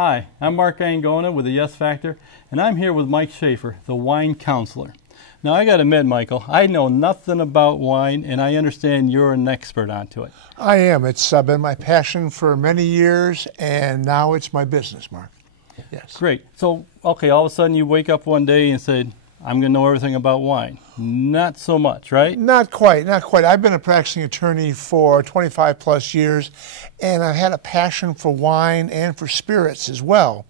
Hi, I'm Mark Angona with the Yes Factor, and I'm here with Mike Schaefer, the wine counselor. Now, I got to admit, Michael, I know nothing about wine, and I understand you're an expert onto it. I am. It's been my passion for many years, and now it's my business, Mark. Yes. Great. So, okay, all of a sudden you wake up one day and say, I'm going to know everything about wine. Not so much, right? Not quite, not quite. I've been a practicing attorney for 25 plus years, and I've had a passion for wine and for spirits as well.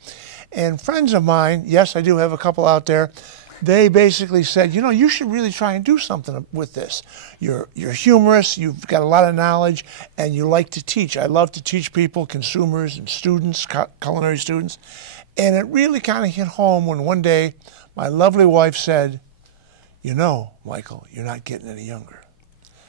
And friends of mine, yes, I do have a couple out there, they basically said, you know, you should really try and do something with this. You're humorous, you've got a lot of knowledge, and you like to teach. I love to teach people, consumers and students, culinary students. And it really kind of hit home when one day my lovely wife said, you know, Michael, you're not getting any younger.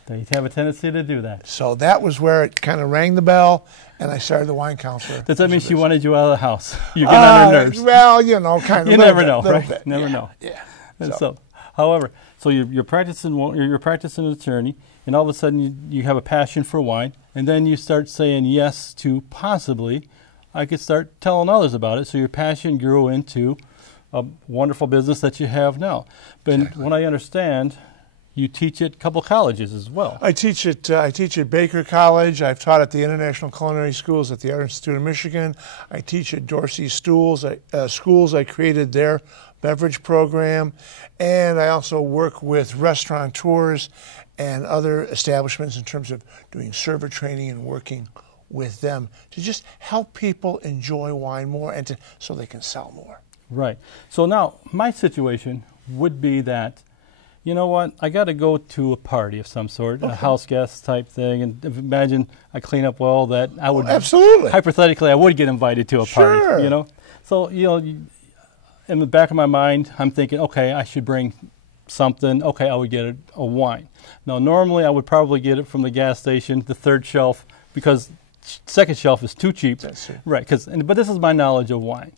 They have a tendency to do that. So that was where it kind of rang the bell, and I started the wine counselor. Does that mean she wanted you out of the house? You're getting on her nerves. Well, you know, kind of. You never know, right? Bit. Never know. Yeah. And so, however, so you're practicing an attorney, and all of a sudden you have a passion for wine, and then you start saying yes to possibly, I could start telling others about it. So your passion grew into a wonderful business that you have now. But Exactly. When I understand, you teach at a couple colleges as well. I teach at Baker College. I've taught at the International Culinary Schools at the Art Institute of Michigan. I teach at Dorsey Schools. I created their beverage program. And I also work with restaurateurs and other establishments in terms of doing server training and working with them to just help people enjoy wine more and so they can sell more. Right. So now my situation would be that, you know what, I got to go to a party of some sort, a house guest type thing, and imagine I clean up well that I would, absolutely, hypothetically, I would get invited to a party, Sure. you know. So, you know, in the back of my mind, I'm thinking, okay, I should bring something. Okay, I would get a wine. Now, normally I would probably get it from the gas station, the third shelf, because second shelf is too cheap. That's it. Right, but this is my knowledge of wine.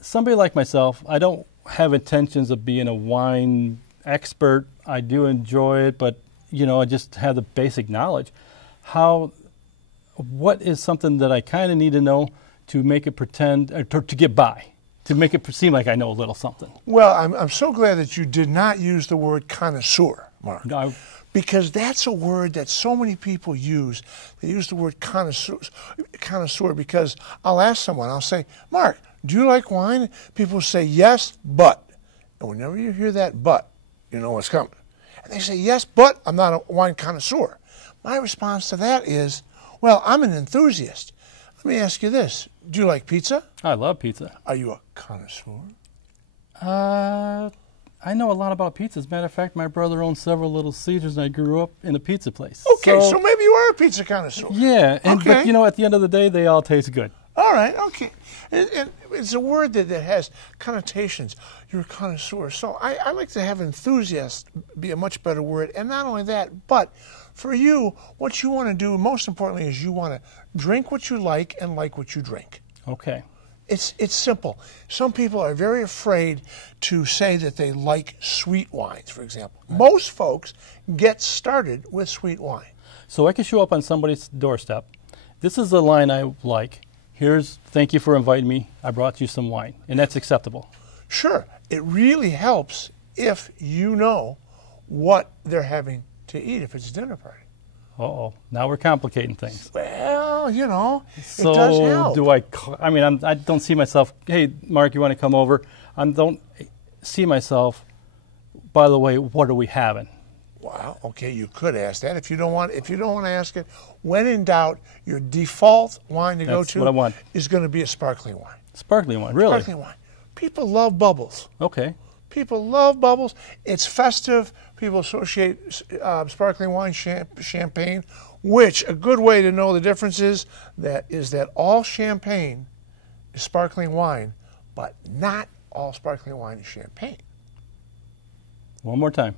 Somebody like myself, I don't have intentions of being a wine expert. I do enjoy it, but you know, I just have the basic knowledge. What is something that I kind of need to know to make it pretend, or to get by, to make it seem like I know a little something? Well, I'm so glad that you did not use the word connoisseur, Mark. No, Because that's a word that so many people use. They use the word connoisseur because I'll ask someone, I'll say, Mark, do you like wine? People say, yes, but. And whenever you hear that but, you know what's coming. And they say, yes, but I'm not a wine connoisseur. My response to that is, well, I'm an enthusiast. Let me ask you this. Do you like pizza? I love pizza. Are you a connoisseur? I know a lot about pizza. As a matter of fact, my brother owns several Little Caesars, and I grew up in a pizza place. Okay, so maybe you are a pizza connoisseur. Yeah, Okay. But you know, at the end of the day, they all taste good. All right, okay. And it's a word that has connotations. You're a connoisseur. So I like to have enthusiast be a much better word. And not only that, but for you, what you want to do, most importantly, is you want to drink what you like and like what you drink. Okay. It's simple. Some people are very afraid to say that they like sweet wines, for example. Right. Most folks get started with sweet wine. So I can show up on somebody's doorstep. This is the line I like. Thank you for inviting me. I brought you some wine. And that's acceptable. Sure. It really helps if you know what they're having to eat if it's a dinner party. Uh-oh. Now we're complicating things. Well, you know, so it does help. I don't see myself, hey, Mark, you want to come over? I don't see myself, by the way, what are we having? Wow, okay, you could ask that. If you don't want to ask it, when in doubt, your default wine to go to what I want. Is going to be a sparkling wine. Sparkling wine, really? Sparkling wine. People love bubbles. Okay. People love bubbles. It's festive. People associate sparkling wine, champagne, which a good way to know the difference is that all champagne is sparkling wine, but not all sparkling wine is champagne. One more time.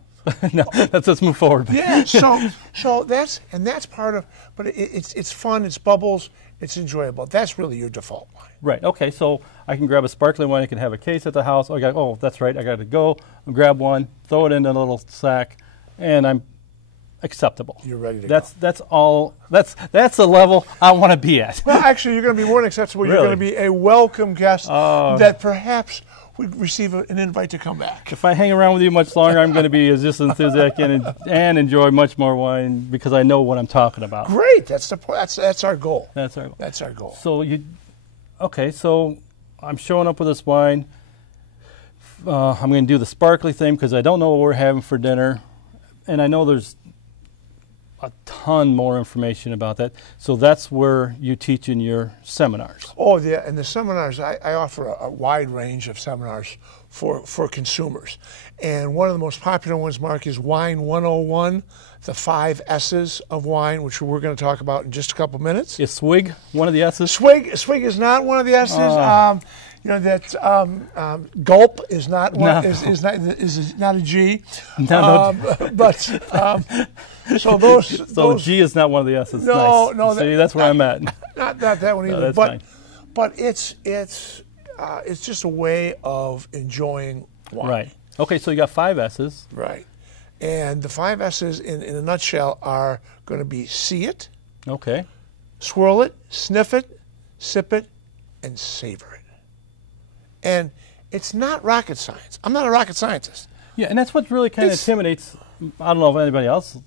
No, let's move forward. Yeah, so that's part of, but it's fun, it's bubbles, it's enjoyable. That's really your default wine. Right. Okay. So I can grab a sparkling wine. I can have a case at the house. Oh, that's right. I got to go and grab one, throw it in a little sack, and acceptable. You're ready to That's all. That's the level I want to be at. Well, actually, you're going to be more than acceptable. Really? You're going to be a welcome guest that perhaps would receive an invite to come back. If I hang around with you much longer, I'm going to be as just enthusiastic and enjoy much more wine because I know what I'm talking about. Great. That's the point. That's our goal. That's our goal. That's our goal. So okay. So I'm showing up with this wine. I'm going to do the sparkly thing because I don't know what we're having for dinner, and I know there's a ton more information about that. So that's where you teach in your seminars. Oh, yeah. In the seminars, I offer a wide range of seminars for consumers. And one of the most popular ones, Mark, is Wine 101, the 5 S's of wine, which we're going to talk about in just a couple minutes. Is swig one of the S's? Swig is not one of the S's. Gulp is not one. No. is not a G. No. So those. So G is not one of the S's. No, nice. no. See, that's where I'm at. Not that one either. No, that's fine. But it's just a way of enjoying wine. Right. Okay, so you got 5 S's. Right. And the 5 S's in a nutshell are going to be see it, Okay. swirl it, sniff it, sip it, and savor it. And it's not rocket science. I'm not a rocket scientist. Yeah, and that's what really kind of intimidates. I don't know if anybody else.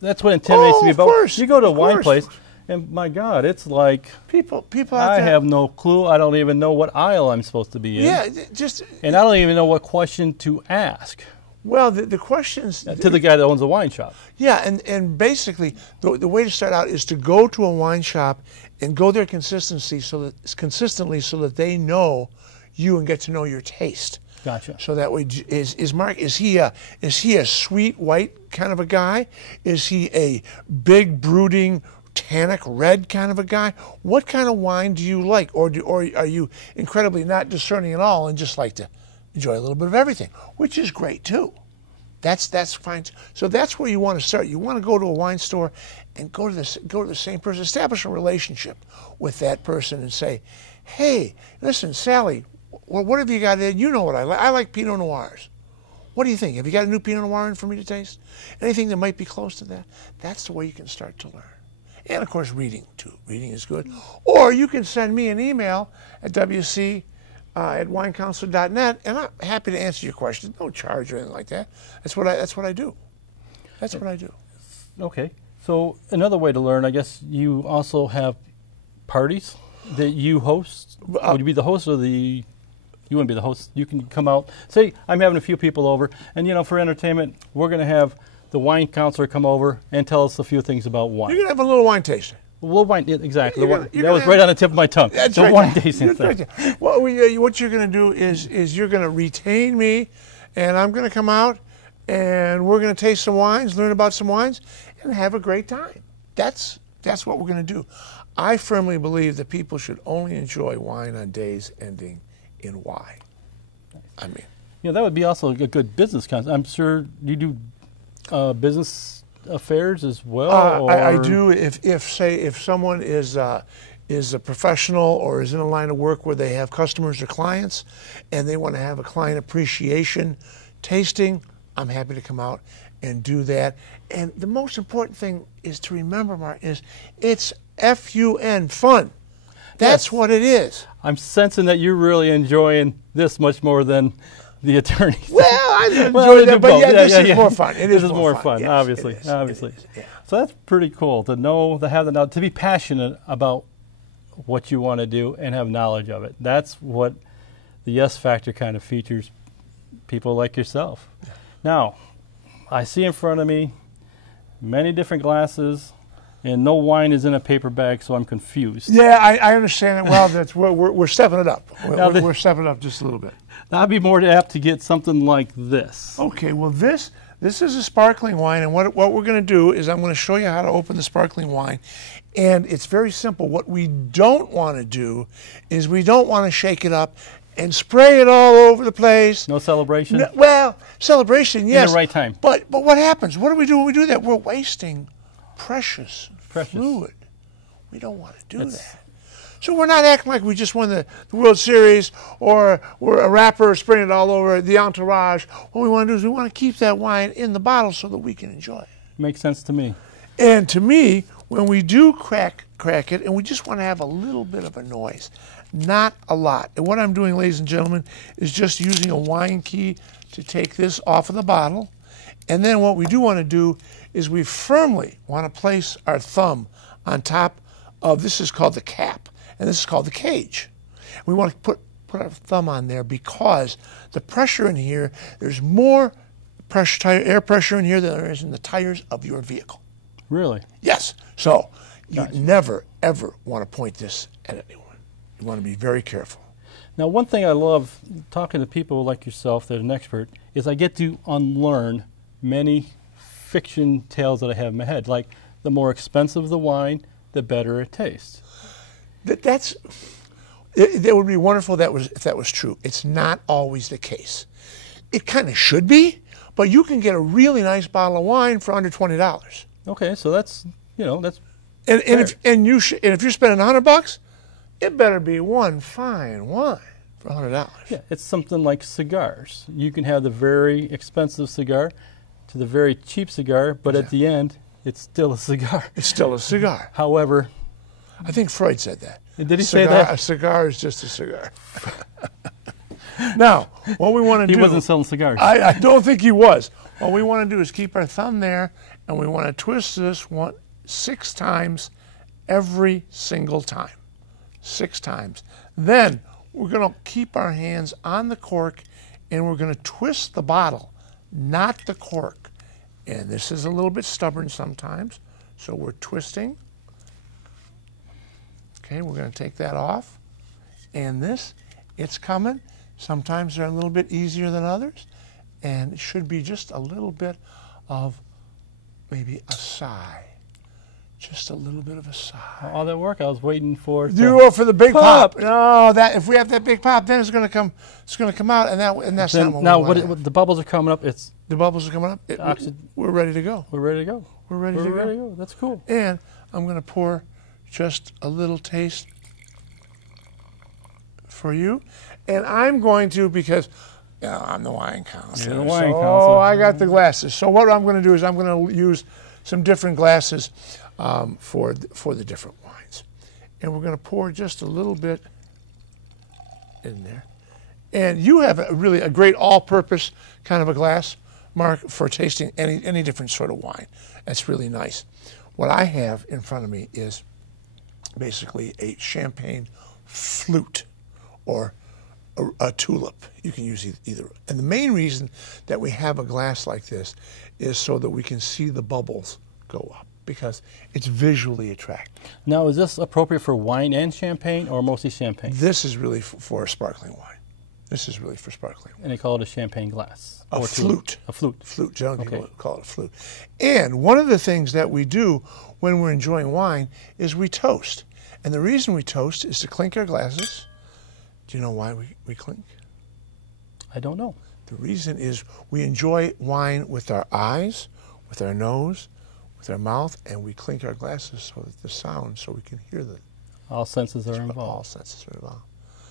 That's what intimidates me about. Of course, you go to a of wine course. place, and my God, it's like People out I there. have no clue. I don't even know what aisle I'm supposed to be in. Yeah, just. And I don't even know what question to ask Well, the questions. to the guy that owns a wine shop. Yeah, and basically, the way to start out is to go to a wine shop and go there consistently so that they know you and get to know your taste. Gotcha. So that way, is Mark, is he a sweet white kind of a guy? Is he a big brooding tannic red kind of a guy? What kind of wine do you like, or are you incredibly not discerning at all and just like to enjoy a little bit of everything, which is great too. That's fine. So that's where you want to start. You want to go to a wine store and go to the same person, establish a relationship with that person, and say, "Hey, listen, Sally, well, what have you got there? You know what I like. I like Pinot Noirs. What do you think? Have you got a new Pinot Noir in for me to taste? Anything that might be close to that?" That's the way you can start to learn. And of course, reading too. Reading is good. Or you can send me an email at wc@winecouncler.net, and I'm happy to answer your questions. No charge or anything like that. That's what I do. That's what I do. Okay. So another way to learn, I guess, you also have parties that you host. Would you be the host or the? You wouldn't be the host. You can come out. Say I'm having a few people over, and for entertainment, we're going to have the wine counselor come over and tell us a few things about wine. You're going to have a little wine tasting. Well, wine, exactly. You're That was right on the tip of my tongue. That's the right. wine tasting That's thing. right there. Well, what you're going to do is you're going to retain me, and I'm going to come out, and we're going to taste some wines, learn about some wines, and have a great time. That's what we're going to do. I firmly believe that people should only enjoy wine on days ending in Y. I mean, That would be also a good business concept. I'm sure you do business affairs as well. I do. If someone is a professional or is in a line of work where they have customers or clients, and they want to have a client appreciation tasting, I'm happy to come out and do that. And the most important thing is to remember, Mark, is it's FUN, fun. That's Yes. what it is. I'm sensing that you're really enjoying this much more than the attorneys. Well, I enjoy Well, that, but both. yeah, this is more fun. This is more fun, Yes, obviously. it is. Obviously. It is, yeah. So that's pretty cool to know, to be passionate about what you want to do and have knowledge of it. That's what the yes factor kind of features people like yourself. Now, I see in front of me many different glasses, and no wine is in a paper bag, so I'm confused. Yeah, I understand it well. We're stepping it up. Now We're stepping it up just a little bit. I'd be more apt to get something like this. Okay, well this is a sparkling wine, and what we're going to do is I'm going to show you how to open the sparkling wine, and it's very simple. What we don't want to do is we don't want to shake it up and spray it all over the place. No celebration? Well, celebration, yes. the right time. But what happens? What do we do when we do that? We're wasting precious fluid. We don't want to do that. So we're not acting like we just won the World Series or we're a rapper spraying it all over the entourage. What we want to do is we want to keep that wine in the bottle so that we can enjoy it. Makes sense to me. And to me, when we do crack it, and we just want to have a little bit of a noise, not a lot. And what I'm doing, ladies and gentlemen, is just using a wine key to take this off of the bottle. And then what we do want to do is we firmly want to place our thumb on top of, this is called the cap, and this is called the cage. We want to put our thumb on there because the pressure in here, there's more air pressure in here than there is in the tires of your vehicle. Really? Yes. So you Gotcha. never, ever want to point this at anyone. You want to be very careful. Now, one thing I love talking to people like yourself that are an expert is I get to unlearn many fiction tales that I have in my head. Like, the more expensive the wine, the better it tastes. That would be wonderful if that was true. It's not always the case. It kind of should be, but you can get a really nice bottle of wine for under $20. Okay, so that's, that's And if you're spending $100, it better be one fine wine for $100. Yeah, it's something like cigars. You can have the very expensive cigar to the very cheap cigar, but at the end, it's still a cigar. It's still a cigar. However, I think Freud said that. Did he say that? A cigar is just a cigar. Now, what we want to do... He wasn't selling cigars. I don't think he was. What we want to do is keep our thumb there, and we want to twist this 6 times every single time. 6 times. Then we're going to keep our hands on the cork, and we're going to twist the bottle, not the cork. And this is a little bit stubborn sometimes, so we're twisting. Okay, we're going to take that off. And this, it's coming. Sometimes they're a little bit easier than others, and it should be just a little bit of maybe a sigh. Just a little bit of a sigh. All that work I was waiting for. You for the big pop. No, if we have that big pop, then it's going to come. It's going to come out, and that's then, not what now. we want. What the bubbles are coming up. The bubbles are coming up. We're ready to go. We're ready to go. We're ready to go. That's cool. And I'm going to pour just a little taste for you, and I'm going to because. I'm the wine counselor. You're the wine counselor. Oh, I got the glasses. So what I'm going to do is I'm going to use some different glasses for the different wines. And we're going to pour just a little bit in there. And you have really a great all-purpose kind of a glass, Mark, for tasting any different sort of wine. That's really nice. What I have in front of me is basically a champagne flute or a tulip. You can use either. And the main reason that we have a glass like this is so that we can see the bubbles go up, because it's visually attractive. Now, is this appropriate for wine and champagne, or mostly champagne? This is really for sparkling wine. This is really for sparkling wine. And they call it a champagne glass. A flute. A flute. Flute. Generally people call it a flute. And one of the things that we do when we're enjoying wine is we toast. And the reason we toast is to clink our glasses. Do you know why we clink? I don't know. The reason is we enjoy wine with our eyes, with our nose, with our mouth, and we clink our glasses so that the sound, so we can hear them. All senses are involved. All senses are involved.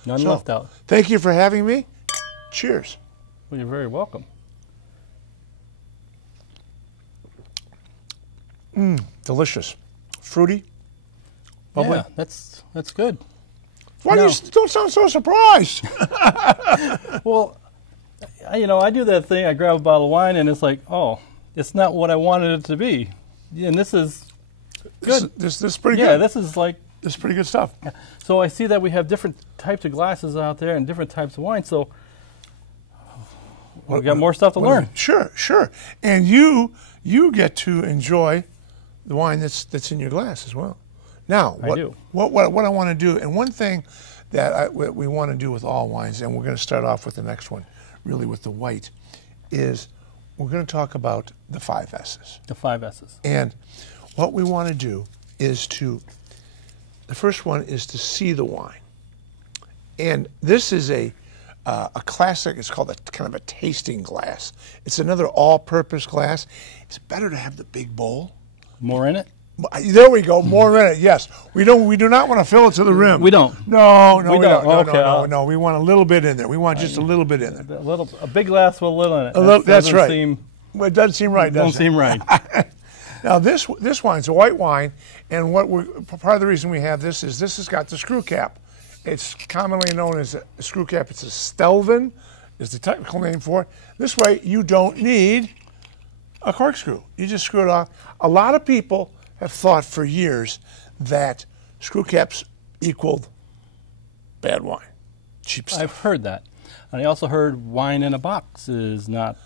None left out. Thank you for having me. Cheers. Well, you're very welcome. Delicious. Fruity. Bubbly. Yeah, that's good. Why do you don't sound so surprised? Well, I do that thing. I grab a bottle of wine, and it's like, oh, it's not what I wanted it to be. And this is good. This is pretty good. Yeah, this is pretty good stuff. So I see that we have different types of glasses out there and different types of wine. So we've got more stuff to learn. Sure. And you get to enjoy the wine that's in your glass as well. Now, what I want to do, and one thing that we want to do with all wines, and we're going to start off with the next one, really with the white, is we're going to talk about the 5 S's. The 5 S's. And what we want to do is the first one is to see the wine. And this is a classic. It's called kind of a tasting glass. It's another all-purpose glass. It's better to have the big bowl. More in it? There we go. More in it. Yes. We do not want to fill it to the rim. We don't. No, we don't. Okay. No. We want a little bit in there. We want just a little bit in there. A big glass with a little in it. That's right. It doesn't seem right, does it? Don't seem right. Now this wine's a white wine, and part of the reason we have this is this has got the screw cap. It's commonly known as a screw cap. It's a Stelvin, is the technical name for it. This way, you don't need a corkscrew. You just screw it off. A lot of people have thought for years that screw caps equaled bad wine, cheap stuff. I've heard that. And I also heard wine in a box is not...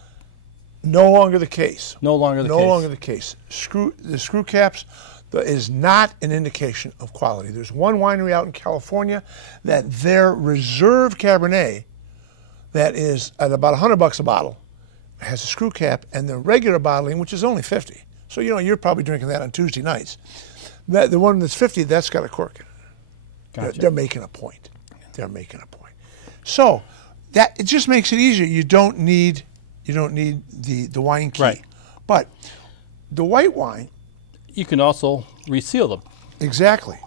No longer the case. No longer the case. No longer the case. The screw caps is not an indication of quality. There's one winery out in California that their reserve Cabernet that is at about $100 a bottle has a screw cap, and the regular bottling, which is only 50. So you're probably drinking that on Tuesday nights. The one that's 50, that's got a cork in it. Gotcha. They're making a point. They're making a point. So it just makes it easier. You don't need the wine key. Right. But the white wine, you can also reseal them. exactly.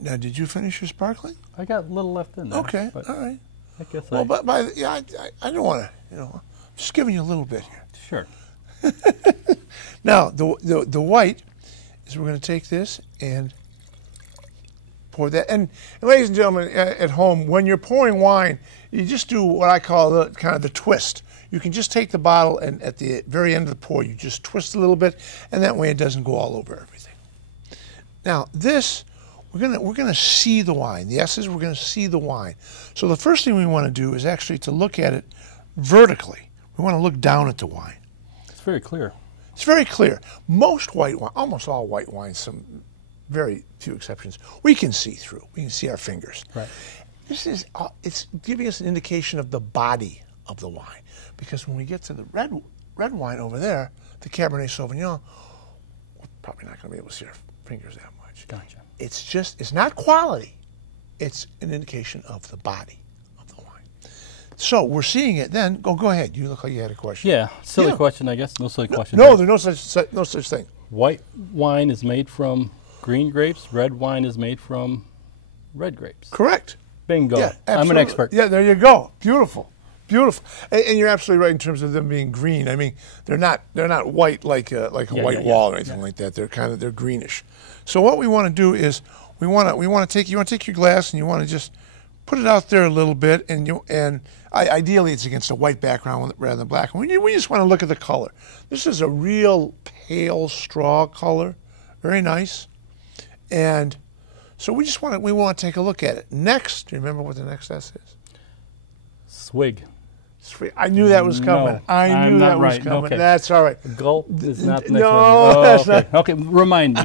Now, did you finish your sparkling? I got a little left in there. Okay, but all right. I guess Well, but I don't want to, I'm just giving you a little bit here. Sure. Now, the white is we're going to take this and pour that. And ladies and gentlemen at home, when you're pouring wine, you just do what I call kind of the twist. You can just take the bottle and at the very end of the pour, you just twist a little bit, and that way it doesn't go all over everything. Now, this, we're gonna see the wine. The S is we're gonna see the wine. So the first thing we want to do is actually to look at it vertically. We want to look down at the wine. It's very clear. It's very clear. Most white wine, almost all white wines, some very few exceptions, we can see through. We can see our fingers. Right. This is it's giving us an indication of the body of the wine, because when we get to the red wine over there, the Cabernet Sauvignon, we're probably not going to be able to see our fingers that much. Gotcha. It's not quality. It's an indication of the body of the wine. So we're seeing it. Then go ahead. You look like you had a question. Yeah, silly Yeah. question, I guess. No silly question. No, there's no such thing. White wine is made from green grapes. Red wine is made from red grapes. Correct. Bingo. Yeah, I'm an absolutely. expert. Yeah, there you go. Beautiful. Beautiful. And you're absolutely right in terms of them being green. I mean, they're not white like a white wall or anything like that. They're greenish. So what we want to do is you want to take your glass and you want to just put it out there a little bit, and ideally it's against a white background rather than black. We just want to look at the color. This is a real pale straw color, very nice, and so we want to take a look at it. Next, do you remember what the next S is? Swig. I knew that was coming. No, I knew that was right. coming. Okay. That's all right. Gulp is not the next No, one. Oh, that's okay. not. Okay, remind me.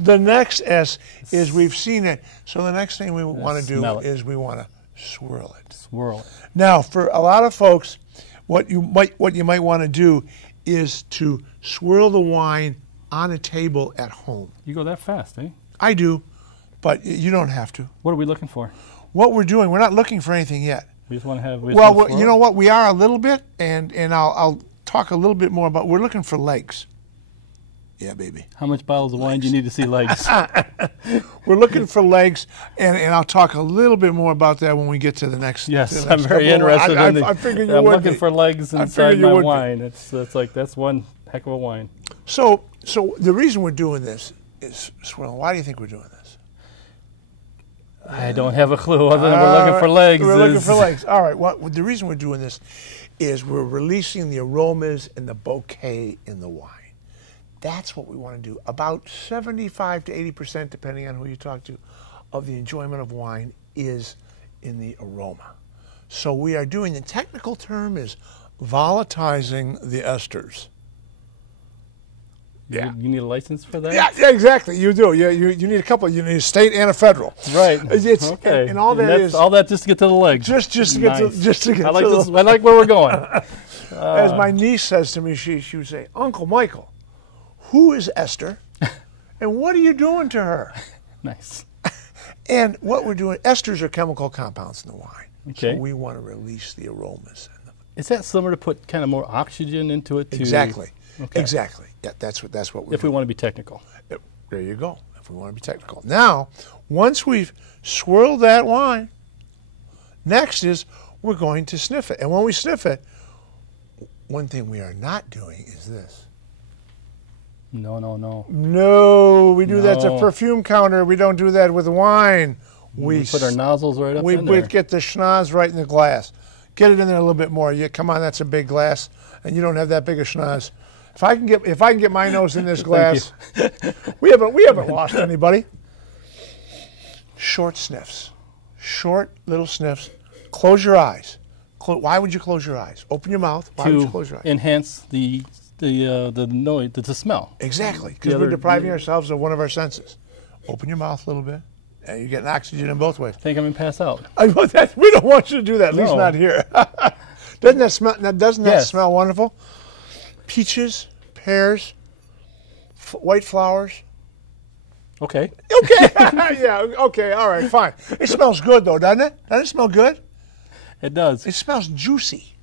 The next S is we've seen it. So the next thing we want to do smell it. is we want to swirl it. Swirl it. Now, for a lot of folks, what you might want to do is to swirl the wine on a table at home. You go that fast, eh? I do, but you don't have to. What are we looking for? What we're doing, we're not looking for anything yet. We just want to have... Well, you know what? We are a little bit, and I'll talk a little bit more about. We're looking for legs. Yeah, baby. How much bottles of wine do you need to see legs? We're looking for legs, and I'll talk a little bit more about that when we get to the next. Yes, to the I'm next very couple. interested in the... I figured you I'm would looking be. for legs I inside figured you my would be. wine. That's one heck of a wine. So the reason we're doing this is, swirl. Why do you think we're doing this? I don't have a clue other than we're looking for legs. We're looking for legs. All right. Well, the reason we're doing this is we're releasing the aromas and the bouquet in the wine. That's what we want to do. About 75 to 80%, depending on who you talk to, of the enjoyment of wine is in the aroma. So we are doing, the technical term is volatilizing the esters. Yeah. You need a license for that? Yeah, exactly. You do. You need a couple. You need a state and a federal. Right. It's, okay. And all that is all that just to get to the legs. just to get Nice. to get I like to this. I like where we're going. As my niece says to me, she would say, "Uncle Michael, who is Esther, and what are you doing to her?" Nice. And what we're doing, esters are chemical compounds in the wine. Okay. So we want to release the aromas. Is that similar to put kind of more oxygen into it? Exactly. Okay. Exactly. Yeah, that's what we're If we doing. want to be technical. There you go. If we want to be technical. Now, once we've swirled that wine, next is we're going to sniff it. And when we sniff it, one thing we are not doing is this. No, no, no. No, we do that to No. perfume counter. We don't do that with wine. We put our nozzles right up we in there. get the schnoz right in the glass. Get it in there a little bit more. Come on, that's a big glass, and you don't have that big a schnoz. If I can get my nose in this glass, we haven't lost anybody. Short sniffs, short little sniffs. Close your eyes. Why would you close your eyes? Open your mouth. Why would you close your eyes? Enhance the noise, the smell. Exactly, because we're depriving ourselves of one of our senses. Open your mouth a little bit, and you're getting oxygen in both ways. I think I'm gonna pass out. We don't want you to do that. At least No. not here. Doesn't that smell? Now, doesn't that Yes. smell wonderful? Peaches, pears, white flowers. Okay. Okay, yeah, okay, all right, fine. It smells good though, doesn't it? Doesn't it smell good? It does. It smells juicy.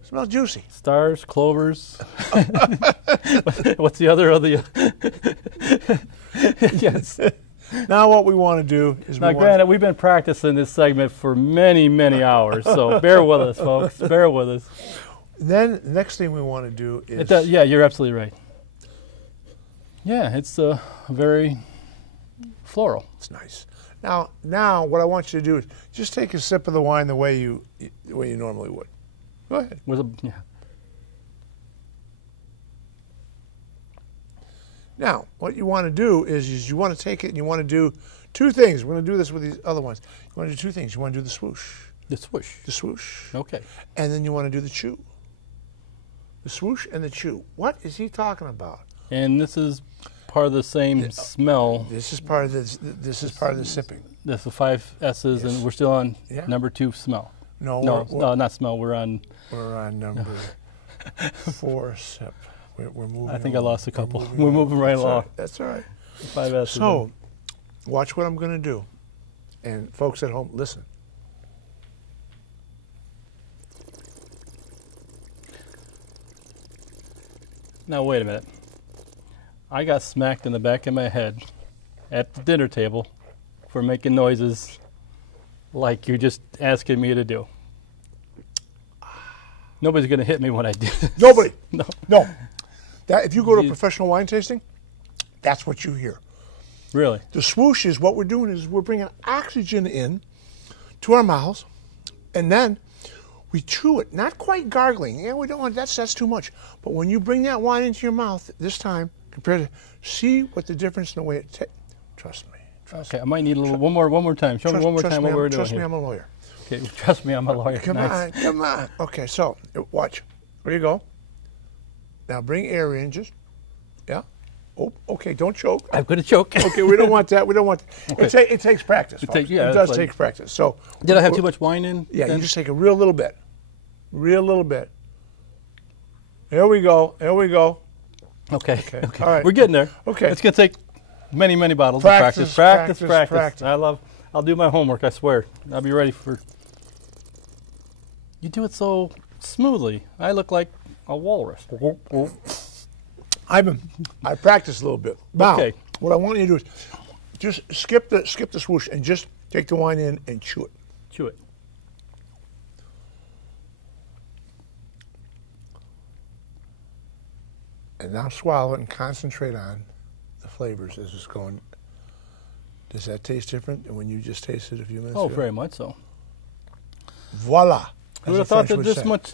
It smells juicy. Stars, clovers. What's the other of the? Yes. Now what we want to do is Now, granted, we've been practicing this segment for many, many hours, so bear with us, folks. Bear with us. Then the next thing we want to do is It does, yeah, you're absolutely right. Yeah, it's very floral. it's nice. Now what I want you to do is just take a sip of the wine the way you normally would. Go ahead. Yeah. Now, what you want to do is you want to take it and you want to do two things. We're going to do this with these other ones. You want to do two things. You want to do the swoosh. The swoosh. The swoosh. Okay. And then you want to do the chew. The swoosh and the chew. What is he talking about? And this is part of the same smell. This is part of this is part of the sipping. That's the 5 S's, Yes. and we're still on Yeah. number 2, smell. No, No, not smell. We're on. we're on number 4 sip. We're moving. I think I lost a couple. We're We're moving right along. That's all right. 5 S's. So, watch what I'm going to do. And folks at home, listen. Now wait a minute. I got smacked in the back of my head at the dinner table for making noises like you're just asking me to do. Nobody's going to hit me when I do this. Nobody. No. No. That if you go to a professional wine tasting, that's what you hear. Really? The swoosh is what we're doing is we're bringing oxygen in to our mouths, and then we chew it. Not quite gargling. Yeah, we don't want that's too much. But when you bring that wine into your mouth this time, compared to see what the difference in the way it tastes. Trust me. Okay, I might need a little one more time. Show me one more time what we're doing Trust me, here. I'm a lawyer. Okay, trust me, I'm a lawyer. Come Nice. on, come on. Okay, so watch. There you go. Now bring air in, just yeah. Oh, okay. Don't choke. I'm going to choke. Okay, we don't want that. We don't want that. Okay. It takes practice. Folks. yeah, it does it's like- take practice. So Did I have too much wine in? Yeah, then? you just take a real little bit. Real little bit. There we go. There we go. Okay. All right. We're getting there. Okay. It's going to take many, many bottles Practice, of practice. practice, practice. I'll do my homework, I swear. I'll be ready for. You do it so smoothly. I look like a walrus. I practiced a little bit. Now, Okay. what I want you to do is just skip the swoosh and just take the wine in and chew it. Chew it. And now swallow it and concentrate on the flavors as it's going. Does that taste different than when you just tasted a few minutes Oh, ago? very much so. Voila. Who would have thought that this much?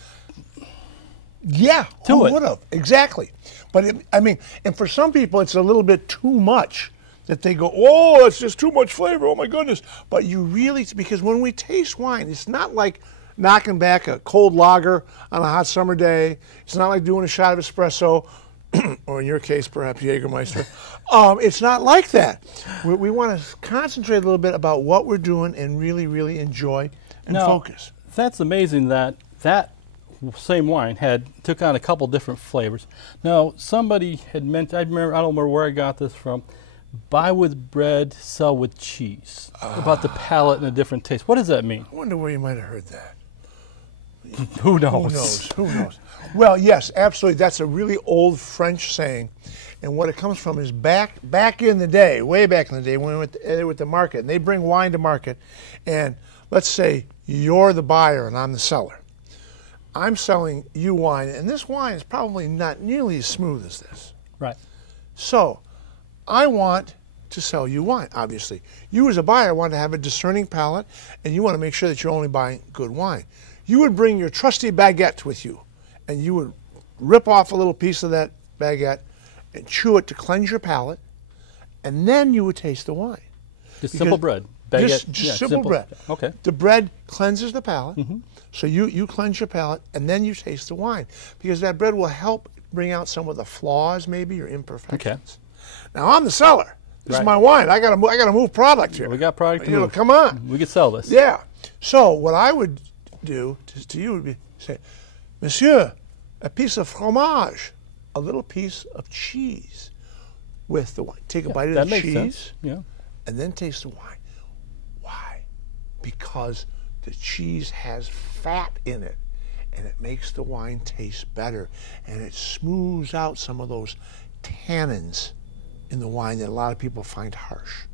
Yeah, to who it. would have? Exactly. But and for some people, it's a little bit too much that they go, oh, it's just too much flavor. Oh my goodness! But you really, because when we taste wine, it's not like knocking back a cold lager on a hot summer day. It's not like doing a shot of espresso, or in your case, perhaps Jägermeister. It's not like that. We want to concentrate a little bit about what we're doing and really, really enjoy and Now, focus. That's amazing that same wine took on a couple different flavors. Now, somebody had meant, I don't remember where I got this from, buy with bread, sell with cheese, about the palate and a different taste. What does that mean? I wonder where you might have heard that. Who knows? Who knows? Who knows? Well, yes, absolutely. That's a really old French saying. And what it comes from is back in the day, way back in the day, when we were with the market, and they bring wine to market, and let's say you're the buyer and I'm the seller. I'm selling you wine, and this wine is probably not nearly as smooth as this. Right. So I want to sell you wine, obviously. You as a buyer want to have a discerning palate, and you want to make sure that you're only buying good wine. You would bring your trusty baguette with you, and you would rip off a little piece of that baguette and chew it to cleanse your palate, and then you would taste the wine. Just simple bread. Baguette. Just simple bread. Okay. The bread cleanses the palate, Mm-hmm. so you cleanse your palate, and then you taste the wine, because that bread will help bring out some of the flaws, maybe, or imperfections. Okay. Now I'm the seller. This is my wine. I got to move product here. We got product to move. Come on. We could sell this. Yeah. So what I would do to you would be say, Monsieur, a piece of fromage, a little piece of cheese with the wine. Take a bite of the that makes cheese, sense. Yeah. and then taste the wine. Why? Because the cheese has fat in it, and it makes the wine taste better, and it smooths out some of those tannins in the wine that a lot of people find harsh.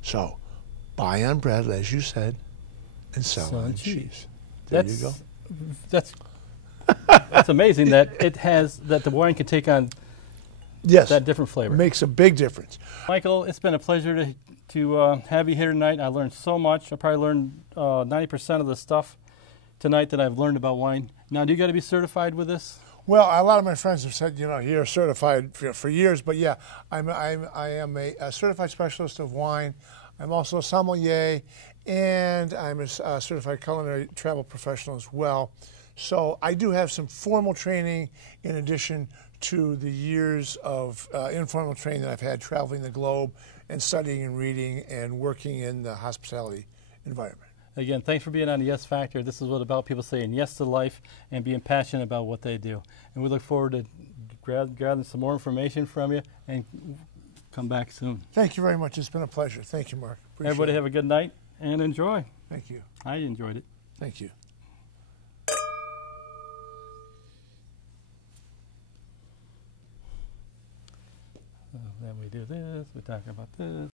So, buy on bread, as you said, and sell on cheese. There you go. That's amazing that the wine can take on that different flavor. Makes a big difference. Michael, it's been a pleasure to have you here tonight. I learned so much. I probably learned 90% of the stuff tonight that I've learned about wine. Now, do you got to be certified with this? Well, a lot of my friends have said, you're certified for years, but yeah, I am a certified specialist of wine. I'm also a sommelier, and I'm a certified culinary travel professional as well. So I do have some formal training in addition to the years of informal training that I've had traveling the globe and studying and reading and working in the hospitality environment. Again, thanks for being on the Yes Factor. This is what about people saying yes to life and being passionate about what they do. And we look forward to gathering some more information from you and come back soon. Thank you very much. It's been a pleasure. Thank you, Mark. Appreciate Everybody it. have a good night and enjoy. Thank you. I enjoyed it. Thank you. Then we do this. We're talking about this.